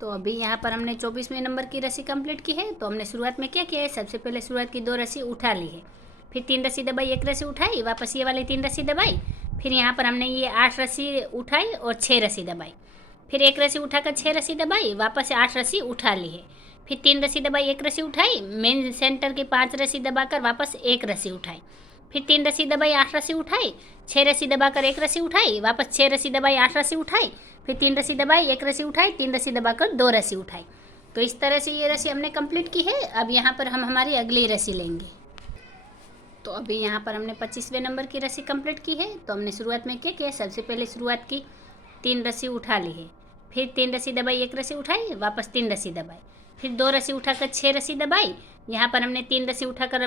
तो अभी यहाँ पर हमने 24वें नंबर की रस्सी कंप्लीट की है। तो हमने शुरुआत में क्या किया है, सबसे पहले शुरुआत की 2 रस्सी उठा ली है, फिर 3 रस्सी दबाई, 1 रस्सी उठाई, वापस ये वाली 3 रस्सी दबाई, फिर यहाँ पर हमने ये 8 रस्सी उठाई और 6 रस्सी दबाई, फिर 1 रस्सी उठाकर 6 रस्सी दबाई, वापस से 8 रस्सी उठा ली है, फिर 3 रस्सी दबाई, 1 रस्सी उठाई, मेन सेंटर की 5 रस्सी दबाकर वापस 1 रस्सी उठाई, फिर 3 रस्सी दबाई, 8 रस्सी उठाई, 6 रस्सी दबाकर 1 रस्सी उठाई, वापस 6 रस्सी दबाई, 8 रस्सी उठाई, फिर 3 रस्सी दबाई, 1 रस्सी उठाई, 3 रस्सी दबाकर 2 रस्सी उठाई। तो इस तरह से ये रस्सी हमने कंप्लीट की है। अब यहाँ पर हम हमारी अगली रस्सी लेंगे। तो अभी यहाँ पर हमने 25वें नंबर की रस्सी कंप्लीट की है। तो हमने शुरुआत में क्या किया, सबसे पहले शुरुआत की 3 रस्सी उठा ली है, फिर 3 रस्सी दबाई, 1 रस्सी उठाई, वापस 3 रस्सी दबाई, फिर 2 रस्सी उठाकर 6 रस्सी दबाई, यहाँ पर हमने 3 रस्सी उठाकर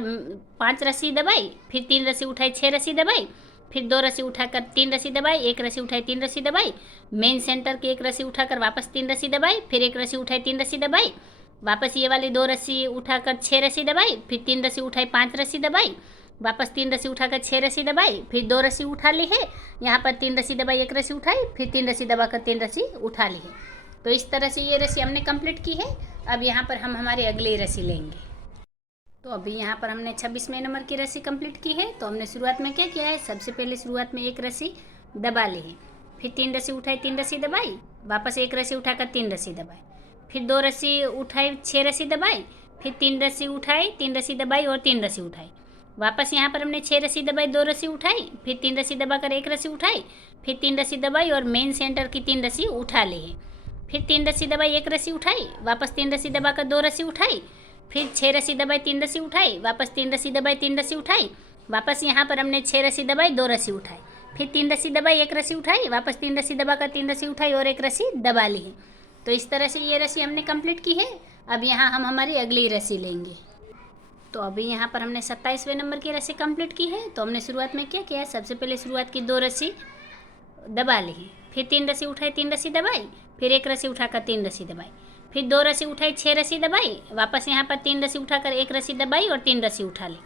5 रस्सी दबाई, फिर 3 रस्सी उठाई 6 रस्सी दबाई, फिर 2 रस्सी उठाकर 3 रस्सी दबाई, 1 रस्सी उठाई 3 रस्सी दबाई, मेन सेंटर की 1 रस्सी उठाकर वापस 3 रस्सी दबाई, फिर 1 रस्सी उठाई 3 रस्सी दबाई, वापस ये वाली 2 रस्सी उठाकर 6 रस्सी दबाई, फिर 3 रस्सी उठाई 5 रस्सी दबाई, वापस 3 रस्सी उठाकर 6 रस्सी दबाई, फिर 2 रस्सी उठा ली है, यहाँ पर 3 रस्सी दबाई, 1 रस्सी उठाई, फिर 3 रस्सी दबाकर 3 रस्सी उठा ली है। तो इस तरह से ये रस्सी हमने कंप्लीट की है। अब यहाँ पर हम हमारी अगली रस्सी लेंगे। तो अभी यहाँ पर हमने 26वें नंबर की रस्सी कंप्लीट की है। तो हमने शुरुआत में क्या किया है, सबसे पहले शुरुआत में 1 रस्सी दबा ली है, फिर 3 रस्सी उठाई 3 रस्सी दबाई, वापस 1 रस्सी उठाकर 3 रस्सी दबाई, फिर 2 रस्सी उठाई 6 रस्सी दबाई, फिर 3 रस्सी उठाई 3 रस्सी दबाई और 3 रस्सी उठाई, वापस यहाँ पर हमने 6 रस्सी दबाई 2 रस्सी उठाई, फिर 3 रस्सी दबाकर 1 रस्सी उठाई, फिर 3 रस्सी दबाई और मेन सेंटर की 3 रस्सी उठा ली है, फिर 3 रस्सी दबाई 1 रस्सी उठाई, वापस 3 रस्सी दबाकर 2 रस्सी उठाई, फिर 6 रस्सी दबाई 3 रस्सी उठाई, वापस 3 रस्सी दबाई 3 रस्सी उठाई, वापस यहाँ पर हमने 6 रस्सी दबाई 2 रस्सी उठाई, फिर 3 रस्सी दबाई 1 रस्सी उठाई, वापस 3 रस्सी दबाकर 3 रस्सी उठाई और 1 रस्सी दबा ली है। तो इस तरह से ये रस्सी हमने कंप्लीट की है। अब यहाँ हम हमारी अगली रस्सी लेंगे। तो अभी यहाँ पर हमने 27वें नंबर की रस्सी कंप्लीट की है। तो हमने शुरुआत में क्या किया है, सबसे पहले शुरुआत की 2 रस्सी दबा ली है, फिर 3 रस्सी उठाई 3 रस्सी दबाई, फिर 1 रस्सी उठाकर 3 रस्सी दबाई, फिर 2 रस्सी उठाई 6 रस्सी दबाई, वापस यहाँ पर 3 रस्सी उठाकर 1 रस्सी दबाई और 3 रस्सी उठा ली,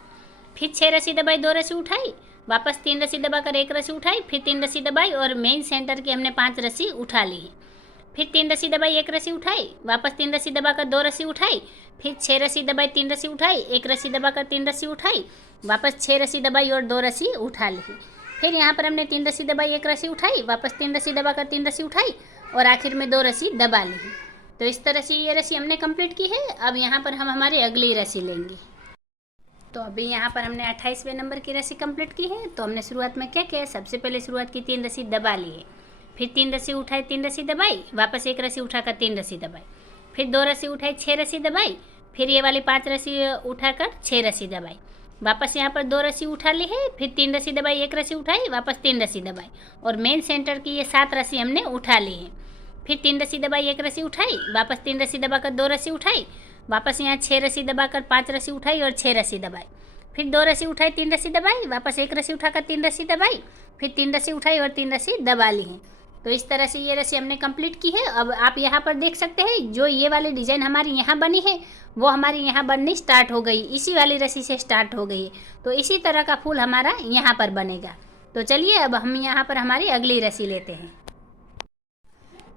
फिर 6 रस्सी दबाई 2 रस्सी उठाई, वापस 3 रस्सी दबाकर 1 रस्सी उठाई, फिर 3 रस्सी दबाई और मेन सेंटर की हमने 5 रस्सी उठा ली है, फिर 3 रस्सी दबाई 1 रस्सी उठाई, वापस 3 रस्सी दबाकर 2 रस्सी उठाई, फिर 6 रस्सी दबाई 3 रस्सी उठाई, 1 रस्सी दबाकर 3 रस्सी उठाई, वापस 6 रस्सी दबाई और 2 रस्सी उठा ली, फिर यहाँ पर हमने 3 रस्सी दबाई 1 रस्सी उठाई, वापस 3 रस्सी दबाकर 3 रस्सी उठाई और आखिर में 2 रस्सी दबा ली। तो इस तरह से ये रस्सी हमने कंप्लीट की है। अब यहाँ पर हम हमारी अगली रस्सी लेंगे। तो अभी यहाँ पर हमने 28वें नंबर की रस्सी कंप्लीट की है। तो हमने शुरुआत में क्या किया है, सबसे पहले शुरुआत की 3 रस्सी दबा ली है, फिर 3 रस्सी उठाई 3 रस्सी दबाई, वापस 1 रस्सी उठाकर 3 रस्सी दबाई, फिर 2 रस्सी उठाई 6 रस्सी दबाई, फिर ये वाली 5 रस्सी उठाकर 6 रस्सी दबाई, वापस यहाँ पर 2 रस्सी उठा ली है, फिर 3 रस्सी दबाई 1 रस्सी उठाई, वापस 3 रस्सी दबाई और मेन सेंटर की ये 7 रस्सी हमने उठा ली है, फिर 3 रस्सी दबाई 1 रस्सी उठाई, वापस 3 रस्सी दबाकर 2 रस्सी उठाई, वापस यहाँ 6 रस्सी दबाकर 5 रस्सी उठाई और 6 रस्सी दबाई, फिर 2 रस्सी उठाई 3 रस्सी दबाई, वापस 1 रस्सी उठाकर 3 रस्सी दबाई, फिर 3 रस्सी उठाई और 3 रस्सी दबा ली है। तो इस तरह से ये रस्सी हमने कंप्लीट की है। अब आप यहाँ पर देख सकते हैं जो ये वाली डिज़ाइन हमारी यहाँ बनी है वो हमारी यहाँ बननी स्टार्ट हो गई, इसी वाली रस्सी से स्टार्ट हो गई है। तो इसी तरह का फूल हमारा यहाँ पर बनेगा। तो चलिए अब हम यहाँ पर हमारी अगली रस्सी लेते हैं।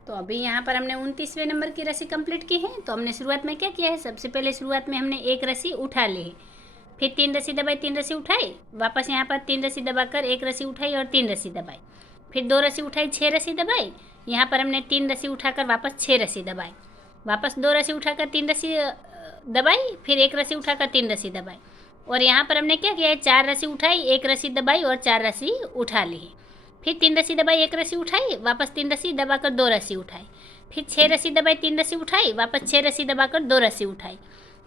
तो अभी यहाँ पर हमने 29वें नंबर की रस्सी कंप्लीट की है। तो हमने शुरुआत में क्या किया है, सबसे पहले शुरुआत में हमने 1 रस्सी उठा ली है, फिर 3 रस्सी दबाई 3 रस्सी उठाई, वापस यहाँ पर 3 रस्सी दबाकर 1 रस्सी उठाई और 3 रस्सी दबाई, फिर 2 रस्सी उठाई 6 रस्सी दबाई, यहाँ पर हमने 3 रस्सी उठाकर वापस 6 रस्सी दबाई, वापस 2 रस्सी उठाकर 3 रस्सी दबाई, फिर 1 रस्सी उठाकर 3 रस्सी दबाई और यहाँ पर हमने क्या किया है, 4 रस्सी उठाई 1 रस्सी दबाई और 4 रस्सी उठा ली है, फिर 3 रस्सी दबाई 1 रस्सी उठाई, वापस 3 रस्सी दबाकर 2 रस्सी उठाई, फिर 6 रस्सी दबाई 3 रस्सी उठाई, वापस 6 रस्सी दबाकर 2 रस्सी उठाई,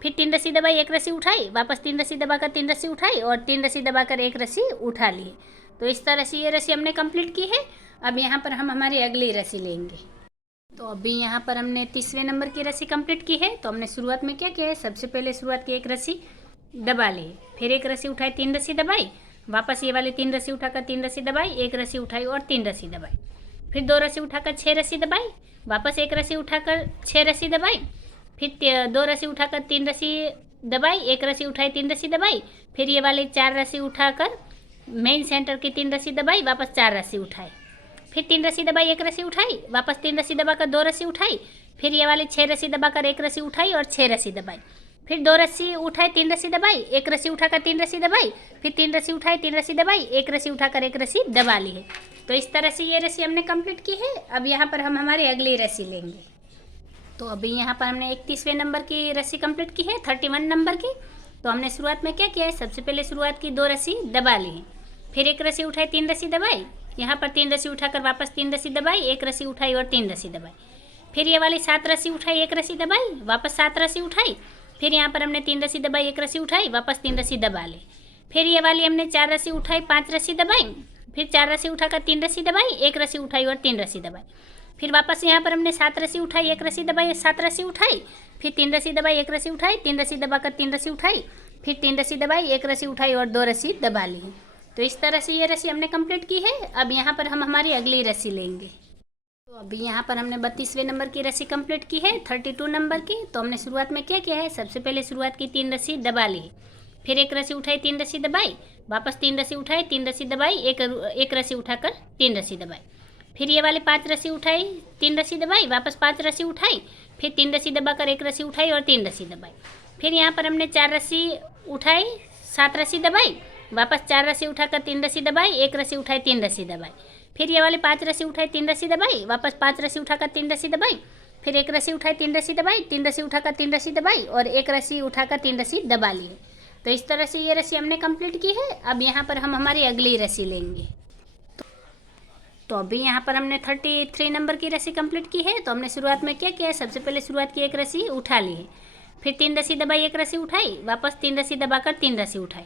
फिर 3 रस्सी दबाई 1 रस्सी उठाई, वापस 3 रस्सी दबाकर 3 रस्सी उठाई और 3 रस्सी दबाकर 1 रस्सी उठा ली। तो इस तरह से ये रस्सी हमने कंप्लीट की है। अब यहाँ पर हम हमारी अगली रस्सी लेंगे। तो अभी यहाँ पर हमने 30वें नंबर की रस्सी कंप्लीट की है। तो हमने शुरुआत में क्या किया है, सबसे पहले शुरुआत की 1 रस्सी दबा ली, फिर 1 रस्सी उठाई 3 रस्सी दबाई, वापस ये वाली 3 रस्सी उठाकर 3 रस्सी दबाई, 1 रस्सी उठाई और 3 रस्सी दबाई, फिर 2 रस्सी उठाकर 6 रस्सी दबाई, वापस 1 रस्सी उठाकर 6 रस्सी दबाई, फिर 2 रस्सी उठाकर 3 रस्सी दबाई, 1 रस्सी उठाई 3 रस्सी दबाई, फिर ये वाली 4 रस्सी उठाकर मेन सेंटर की 3 रस्सी दबाई, वापस 4 रस्सी उठाई, फिर 3 रस्सी दबाई 1 रस्सी उठाई, वापस 3 रस्सी दबाकर 2 रस्सी उठाई, फिर ये वाली 6 रस्सी दबाकर 1 रस्सी उठाई और 6 रस्सी दबाई, फिर 2 रस्सी उठाई 3 रस्सी दबाई, 1 रस्सी उठाकर 3 रस्सी दबाई, फिर 3 रस्सी उठाई 3 रस्सी दबाई, 1 रस्सी उठाकर 1 रस्सी दबा ली है। तो इस तरह से ये रस्सी हमने कंप्लीट की है। अब यहाँ पर हम हमारी अगली रस्सी लेंगे। तो अभी यहाँ पर हमने 31वें नंबर की रस्सी कंप्लीट की है, 31 नंबर की। तो हमने शुरुआत में क्या किया है, सबसे पहले शुरुआत की 2 रस्सी दबा ली है, फिर 1 रस्सी उठाई 3 रस्सी दबाई, यहाँ पर 3 रस्सी उठाकर वापस 3 रस्सी दबाई, 1 रस्सी उठाई और 3 रस्सी दबाई, फिर ये वाली 7 रस्सी उठाई 1 रस्सी दबाई, वापस 7 रस्सी उठाई, फिर यहाँ पर हमने 3 रस्सी दबाई 1 रस्सी उठाई, वापस 3 रस्सी दबा ली, फिर ये वाली हमने 4 रस्सी उठाई 5 रस्सी दबाई, फिर 4 रस्सी उठाकर 3 रस्सी दबाई, 1 रस्सी उठाई और 3 रस्सी दबाई। फिर वापस यहाँ पर हमने 7 रस्सी उठाई, 1 रस्सी दबाई, 7 रस्सी उठाई, फिर 3 रस्सी दबाई, 1 रस्सी उठाई, 3 रस्सी दबाकर 3 रस्सी उठाई, फिर 3 रस्सी दबाई, 1 रस्सी उठाई और 2 रस्सी दबा ली। तो इस तरह से ये रस्सी हमने कंप्लीट की है। अब यहाँ पर हम हमारी अगली रस्सी लेंगे। तो अभी यहाँ पर हमने 32वें नंबर की रस्सी कंप्लीट की है, 32 नंबर की। तो हमने शुरुआत में क्या किया है, सबसे पहले शुरुआत की 3 रस्सी दबा ली, फिर 1 रस्सी उठाई, 3 रस्सी दबाई, वापस 3 रस्सी उठाई, 3 रस्सी दबाई, एक रस्सी उठाकर 3 रस्सी दबाई। फिर ये वाले 5 रस्सी उठाई, 3 रस्सी दबाई, वापस 5 रस्सी उठाई, फिर 3 रस्सी दबाकर 1 रस्सी उठाई और 3 रस्सी दबाई। फिर यहाँ पर हमने 4 रस्सी उठाई, 7 रस्सी दबाई, वापस 4 रस्सी उठाकर 3 रस्सी दबाई, 1 रस्सी उठाई, 3 रस्सी दबाई। फिर ये वाले 5 रस्सी उठाई, 3 रस्सी दबाई, वापस 5 रस्सी उठाकर 3 रस्सी दबाई, फिर 1 रस्सी उठाई, 3 रस्सी दबाई, 3 रस्सी उठाकर 3 रस्सी दबाई और 1 रस्सी उठाकर 3 रस्सी दबा ली। तो इस तरह से ये रस्सी हमने कंप्लीट की है। अब यहाँ पर हम हमारी अगली रस्सी लेंगे। तो अभी यहाँ पर हमने 33 नंबर की रस्सी कंप्लीट की है। तो हमने शुरुआत में क्या किया है, सबसे पहले शुरुआत की 1 रस्सी उठा ली है, फिर 3 रस्सी दबाई, 1 रस्सी उठाई, वापस 3 रस्सी दबाकर 3 रस्सी उठाई,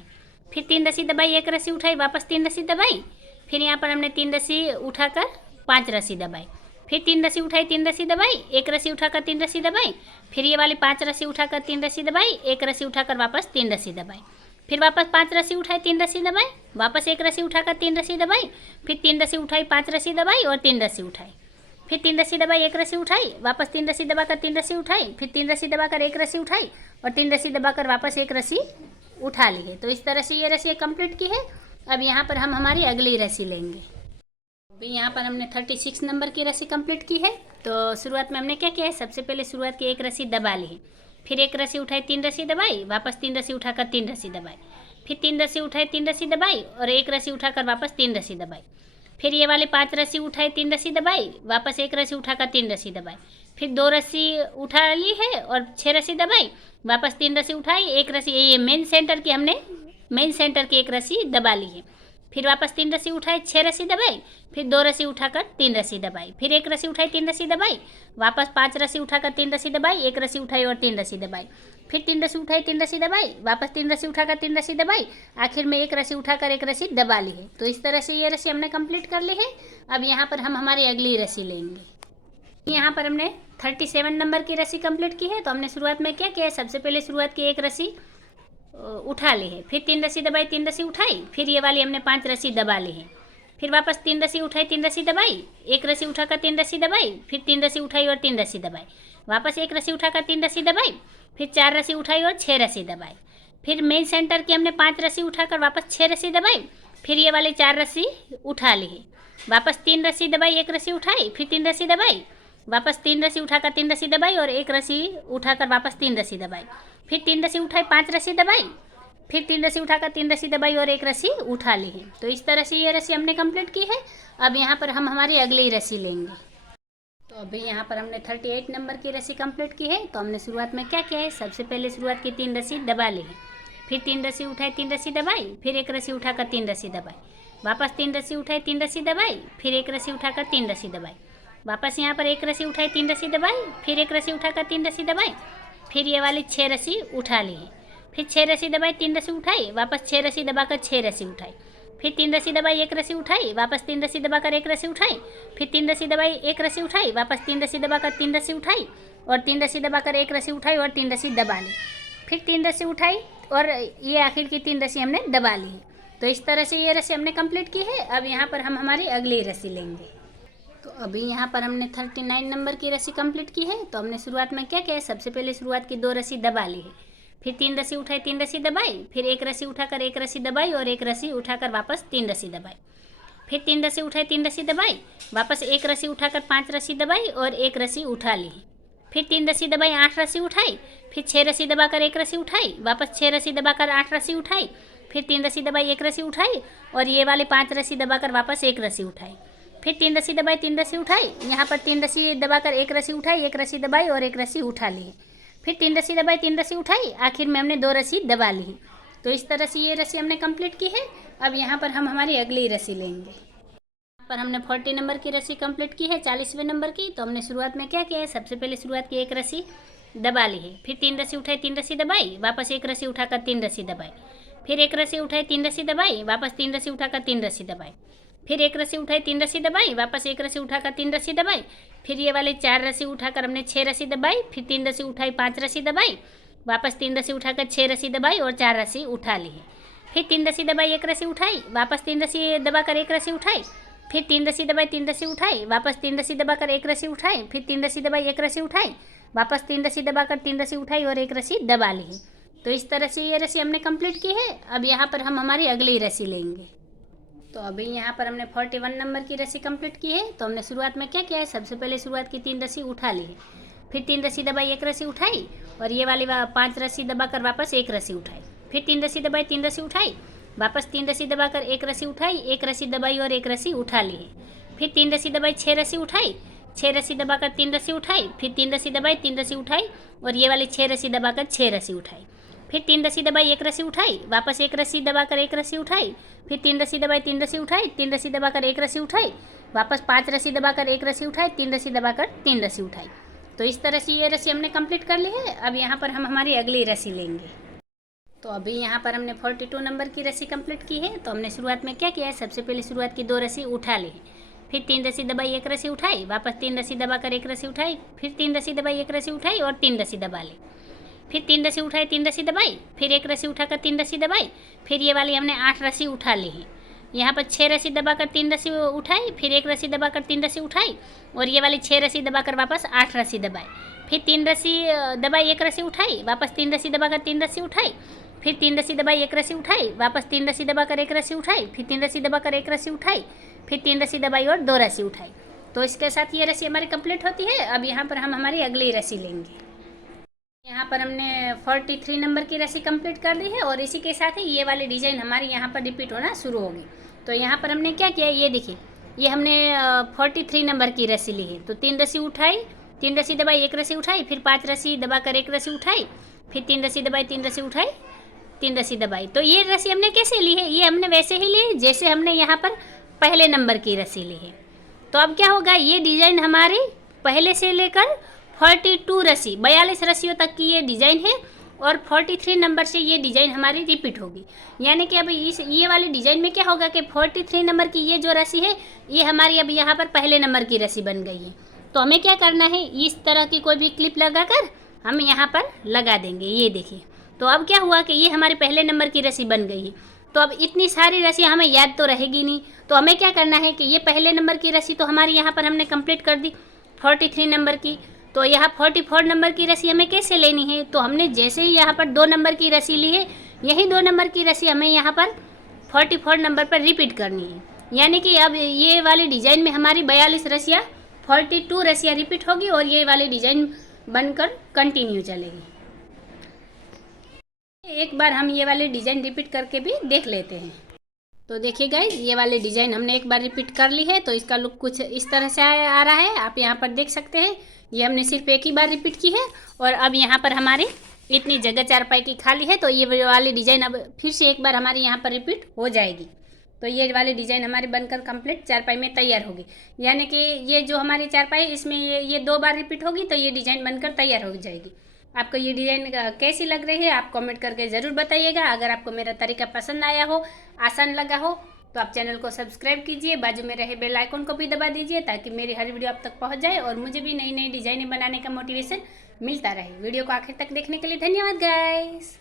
फिर 3 रस्सी दबाई, 1 रस्सी उठाई, वापस 3 रस्सी दबाई, फिर यहाँ पर हमने 3 रस्सी उठाकर 5 रस्सी दबाई, फिर 3 रस्सी उठाई, 3 रस्सी दबाई, 1 रस्सी उठाकर 3 रस्सी दबाई, फिर ये वाली 5 रस्सी उठाकर 3 रस्सी दबाई, 1 रस्सी उठाकर वापस 3 रस्सी दबाई, फिर वापस 5 रस्सी उठाई, 3 रस्सी दबाई, वापस 1 रस्सी उठाकर 3 रस्सी दबाई, फिर 3 रस्सी उठाई, 5 रस्सी दबाई और 3 रस्सी उठाई, फिर 3 रस्सी दबाई, 1 रस्सी उठाई, वापस 3 रस्सी दबाकर 3 रस्सी उठाई, फिर 3 रस्सी दबाकर 1 रस्सी उठाई और 3 रस्सी दबाकर वापस 1 रस्सी उठा ली है। तो इस तरह से ये रस्सी कंप्लीट की है। अब यहाँ पर हम हमारी अगली रस्सी लेंगे। अभी यहाँ पर हमने 36 नंबर की रस्सी कंप्लीट की है। तो शुरुआत में हमने क्या किया है, सबसे पहले शुरुआत की 1 रस्सी दबा ली है, फिर 1 रस्सी उठाई, 3 रस्सी दबाई, वापस 3 रस्सी उठाकर 3 रस्सी दबाई, फिर 3 रस्सी उठाई, 3 रस्सी दबाई और 1 रस्सी उठाकर वापस 3 रस्सी दबाई, फिर ये वाले 5 रस्सी उठाई, 3 रस्सी दबाई, वापस 1 रस्सी उठाकर 3 रस्सी दबाई, फिर 2 रस्सी उठा ली है और 6 रस्सी दबाई, वापस 3 रस्सी उठाई, 1 रस्सी, ये मेन सेंटर की हमने मेन सेंटर की 1 रस्सी दबा ली है, फिर वापस 3 रस्सी उठाई, 6 रस्सी दबाई, फिर 2 रस्सी उठाकर 3 रस्सी दबाई, फिर 1 रस्सी उठाई, 3 रस्सी दबाई, वापस 5 रस्सी उठाकर 3 रस्सी दबाई, 1 रस्सी उठाई और 3 रस्सी दबाई, फिर 3 रस्सी उठाई, 3 रस्सी दबाई, वापस 3 रस्सी उठाकर 3 रस्सी दबाई, आखिर में 1 रस्सी उठाकर 1 रस्सी दबा ली है। तो इस तरह से ये रस्सी हमने कंप्लीट कर ली है। अब यहाँ पर हम हमारी अगली रस्सी लेंगे। यहाँ पर हमने 37 नंबर की रस्सी कंप्लीट की है। तो हमने शुरुआत में क्या किया है, सबसे पहले शुरुआत की 1 रस्सी उठा ली है, फिर 3 रस्सी दबाई, 3 रस्सी उठाई, फिर ये वाली हमने 5 रस्सी दबा ली है, फिर वापस 3 रस्सी उठाई, 3 रस्सी दबाई, 1 रस्सी उठाकर 3 रस्सी दबाई, फिर 3 रस्सी उठाई और 3 रस्सी दबाई, वापस 1 रस्सी उठाकर 3 रस्सी दबाई, फिर 4 रस्सी उठाई और 6 रस्सी दबाई, फिर मेन सेंटर की हमने 5 रस्सी उठाकर वापस 6 रस्सी दबाई, फिर ये वाले 4 रस्सी उठा ली है, वापस 3 रस्सी दबाई, 1 रस्सी उठाई, फिर 3 रस्सी दबाई, वापस 3 रस्सी उठाकर 3 रस्सी दबाई और 1 रस्सी उठाकर वापस 3 रस्सी दबाई, फिर 3 रस्सी उठाई, 5 रस्सी दबाई, फिर 3 रस्सी उठाकर 3 रस्सी दबाई और 1 रस्सी उठा ली है। तो इस तरह से ये रस्सी हमने कंप्लीट की है। अब यहाँ पर हम हमारी अगली रस्सी लेंगे। तो अभी यहाँ पर हमने 38 नंबर की रस्सी कंप्लीट की है। तो हमने शुरुआत में क्या किया है, सबसे पहले शुरुआत की 3 रस्सी दबा ली है, फिर 3 रस्सी उठाई, 3 रस्सी दबाई, फिर 1 रस्सी उठाकर 3 रस्सी दबाई, वापस 3 रस्सी उठाई, 3 रस्सी दबाई, फिर 1 रस्सी उठाकर 3 रस्सी दबाई, वापस यहाँ पर 1 रस्सी उठाई, 3 रस्सी दबाई, फिर 1 रस्सी उठाकर 3 रस्सी दबाई, फिर ये वाली 6 रस्सी उठा ली है, फिर 6 रस्सी दबाई, 3 रस्सी उठाई, वापस 6 रस्सी दबाकर 6 रस्सी उठाई, फिर 3 रस्सी दबाई, 1 रस्सी उठाई, वापस 3 रस्सी दबाकर 1 रस्सी उठाई, फिर 3 रस्सी दबाई, 1 रस्सी उठाई, वापस 3 रस्सी दबाकर 3 रस्सी उठाई और 3 रस्सी दबाकर 1 रस्सी उठाई और 3 रस्सी दबा ली, फिर 3 रस्सी उठाई और ये आखिर की 3 रस्सी हमने दबा ली है। तो इस तरह से ये रस्सी हमने कंप्लीट की है। अब यहाँ पर हम हमारी अगली रस्सी लेंगे। तो अभी यहाँ पर हमने 39 नंबर की रस्सी कंप्लीट की है। तो हमने शुरुआत में क्या किया है, सबसे पहले शुरुआत की 2 रस्सी दबा ली है, फिर 3 रस्सी उठाई, 3 रस्सी दबाई, फिर 1 रस्सी उठाकर 1 रस्सी दबाई और 1 रस्सी उठाकर वापस 3 रस्सी दबाई, फिर 3 रस्सी उठाई, 3 रस्सी दबाई, वापस 1 रस्सी उठाकर 5 रस्सी दबाई और 1 रस्सी उठा ली, फिर 3 रस्सी दबाई, 8 रस्सी उठाई, फिर 6 रस्सी दबाकर 1 रस्सी उठाई, वापस 6 रस्सी दबाकर 8 रस्सी उठाई, फिर 3 रस्सी दबाई, 1 रस्सी उठाई और ये वाले 5 रस्सी दबाकर वापस 1 रस्सी उठाई, फिर 3 रस्सी दबाई, 3 रस्सी उठाई, यहाँ पर 3 रस्सी दबाकर 1 रस्सी उठाई, 1 रस्सी दबाई और 1 रस्सी उठा ली, फिर 3 रस्सी दबाई, 3 रस्सी उठाई, आखिर में हमने 2 रस्सी दबा ली। तो इस तरह से ये रस्सी हमने कंप्लीट की है। अब यहाँ पर हम हमारी अगली रस्सी लेंगे। यहाँ पर हमने 40 नंबर की रस्सी कंप्लीट की है, 40वें नंबर की। तो हमने शुरुआत में क्या किया है, सबसे पहले शुरुआत की 1 रस्सी दबा ली है, फिर 3 रस्सी उठाई, 3 रस्सी दबाई, वापस 1 रस्सी उठाकर 3 रस्सी दबाई, फिर 1 रस्सी उठाई, 3 रस्सी दबाई, वापस 3 रस्सी उठाकर 3 रस्सी दबाई, फिर एक रस्सी उठाई, 3 रस्सी दबाई, वापस एक रस्सी उठाकर 3 रस्सी दबाई, फिर ये वाले 4 रस्सी उठाकर हमने 6 रस्सी दबाई, फिर 3 रस्सी उठाई, 5 रस्सी दबाई, वापस 3 रस्सी उठाकर 6 रस्सी दबाई और 4 रस्सी उठा ली है। फिर 3 रस्सी दबाई, एक रस्सी उठाई, वापस 3 रस्सी दबाकर एक रस्सी उठाई, फिर 3 रस्सी दबाई, 3 रस्सी उठाई, वापस 3 रस्सी दबाकर एक रस्सी उठाई, फिर 3 रस्सी दबाई, एक रस्सी उठाई, वापस 3 रस्सी दबाकर 3 रस्सी उठाई और एक रस्सी दबा ली है। तो इस तरह से ये रस्सी हमने कंप्लीट की है। अब यहाँ पर हम हमारी अगली रस्सी लेंगे। तो अभी यहाँ पर हमने 41 नंबर की रस्सी कंप्लीट की है। तो हमने शुरुआत में क्या किया है, सबसे पहले शुरुआत की 3 रस्सी उठा ली है, फिर 3 रस्सी दबाई, एक रस्सी उठाई और ये वाली 5 रस्सी दबाकर वापस एक रस्सी उठाई, फिर 3 रस्सी दबाई, 3 रस्सी उठाई, वापस 3 रस्सी दबाकर एक रस्सी उठाई, एक रस्सी दबाई और एक रस्सी उठा ली है, फिर 3 रस्सी दबाई, 6 रस्सी उठाई, 6 रस्सी दबाकर 3 रस्सी उठाई, फिर 3 रस्सी दबाई, 3 रस्सी उठाई और ये वाली 6 रस्सी दबाकर 6 रस्सी उठाई, फिर 3 रस्सी दबाई, एक रस्सी उठाई, वापस एक रस्सी दबाकर एक रस्सी उठाई, फिर 3 रस्सी दबाई, 3 रस्सी उठाई, 3 रस्सी दबाकर एक रस्सी उठाई, वापस 5 रस्सी दबाकर एक रस्सी उठाई, 3 रस्सी दबाकर 3 रस्सी उठाई। तो इस तरह से ये रस्सी हमने कंप्लीट कर ली है। अब यहाँ पर हम हमारी अगली रस्सी लेंगे। तो अभी यहाँ पर हमने 42 नंबर की रस्सी कंप्लीट की है। तो हमने शुरुआत में क्या किया है, सबसे पहले शुरुआत की 2 रस्सी उठा ली है, फिर 3 रस्सी दबाई, एक रस्सी उठाई, वापस 3 रस्सी दबाकर एक रस्सी उठाई, फिर 3 रस्सी दबाई, एक रस्सी उठाई और 3 रस्सी दबा ली, फिर 3 रस्सी उठाई, 3 रस्सी दबाई, फिर एक रस्सी उठाकर 3 रस्सी दबाई, फिर ये वाली हमने 8 रस्सी उठा ली है। यहाँ पर 6 रस्सी दबाकर 3 रस्सी उठाई, फिर एक रस्सी दबाकर 3 रस्सी उठाई और ये वाली 6 रस्सी दबाकर वापस 8 रस्सी दबाई, फिर 3 रस्सी दबाई, एक रस्सी उठाई, वापस 3 रस्सी दबाकर 3 रस्सी उठाई, फिर 3 रस्सी दबाई, एक रस्सी उठाई, वापस 3 रस्सी दबाकर एक रस्सी उठाई, फिर 3 रस्सी दबाकर एक रस्सी उठाई, फिर 3 रस्सी दबाई और 2 रस्सी उठाई। तो इसके साथ ये रस्सी हमारी कंप्लीट होती है। अब यहाँ पर हम हमारी अगली रस्सी लेंगे। यहाँ पर हमने 43 नंबर की रस्सी कंप्लीट कर ली है और इसी के साथ ही ये वाली डिज़ाइन हमारी यहाँ पर रिपीट होना शुरू होगी। तो यहाँ पर हमने क्या किया, ये देखिए, ये हमने 43 नंबर की रस्सी ली है। तो 3 रस्सी उठाई, 3 रस्सी दबाई, एक रस्सी उठाई, फिर 5 रस्सी दबाकर एक रस्सी उठाई, फिर 3 रस्सी दबाई, 3 रस्सी उठाई, 3 रस्सी दबाई। तो ये रस्सी हमने कैसे ली है, ये हमने वैसे ही ली जैसे हमने यहाँ पर पहले नंबर की रस्सी ली है। तो अब क्या होगा, ये डिज़ाइन हमारी पहले से लेकर 42 रस्सी 42 रस्सियों तक की ये डिज़ाइन है और 43 नंबर से ये डिज़ाइन हमारी रिपीट होगी। यानी कि अब ये वाली डिज़ाइन में क्या होगा कि 43 नंबर की ये जो रस्सी है ये हमारी अब यहाँ पर पहले नंबर की रस्सी बन गई है। तो हमें क्या करना है, इस तरह की कोई भी क्लिप लगाकर हम यहाँ पर लगा देंगे। ये देखिए, तो अब क्या हुआ कि ये हमारे पहले नंबर की रस्सी बन गई है। तो अब इतनी सारी रस्सी हमें याद तो रहेगी नहीं, तो हमें क्या करना है कि ये पहले नंबर की रस्सी तो हमारी यहाँ पर हमने कंप्लीट कर दी 43 नंबर की। तो यहाँ 44 नंबर की रस्सी हमें कैसे लेनी है, तो हमने जैसे ही यहाँ पर 2 नंबर की रस्सी ली है, यही 2 नंबर की रस्सी हमें यहाँ पर 44 नंबर पर रिपीट करनी है। यानी कि अब ये वाली डिज़ाइन में हमारी 42 रस्सियाँ 42 रस्सियाँ रिपीट होगी और ये वाली डिज़ाइन बनकर कंटिन्यू चलेगी। एक बार हम ये वाली डिज़ाइन रिपीट करके भी देख लेते हैं। तो देखिए गाइज, ये वाली डिज़ाइन हमने एक बार रिपीट कर ली है। तो इसका लुक कुछ इस तरह से आ रहा है, आप यहाँ पर देख सकते हैं। ये हमने सिर्फ एक ही बार रिपीट की है और अब यहाँ पर हमारी इतनी जगह चारपाई की खाली है। तो ये वाली डिज़ाइन अब फिर से एक बार हमारी यहाँ पर रिपीट हो जाएगी। तो ये वाली डिज़ाइन हमारी बनकर कंप्लीट चारपाई में तैयार होगी। यानी कि ये जो हमारी चारपाई इसमें ये 2 बार रिपीट होगी तो ये डिज़ाइन बनकर तैयार हो जाएगी। आपको ये डिज़ाइन कैसी लग रही है आप कमेंट करके ज़रूर बताइएगा। अगर आपको मेरा तरीका पसंद आया हो, आसान लगा हो, तो आप चैनल को सब्सक्राइब कीजिए, बाजू में रहे बेल आइकन को भी दबा दीजिए ताकि मेरी हर वीडियो आप तक पहुंच जाए और मुझे भी नई नई डिज़ाइनें बनाने का मोटिवेशन मिलता रहे। वीडियो को आखिर तक देखने के लिए धन्यवाद गाइस।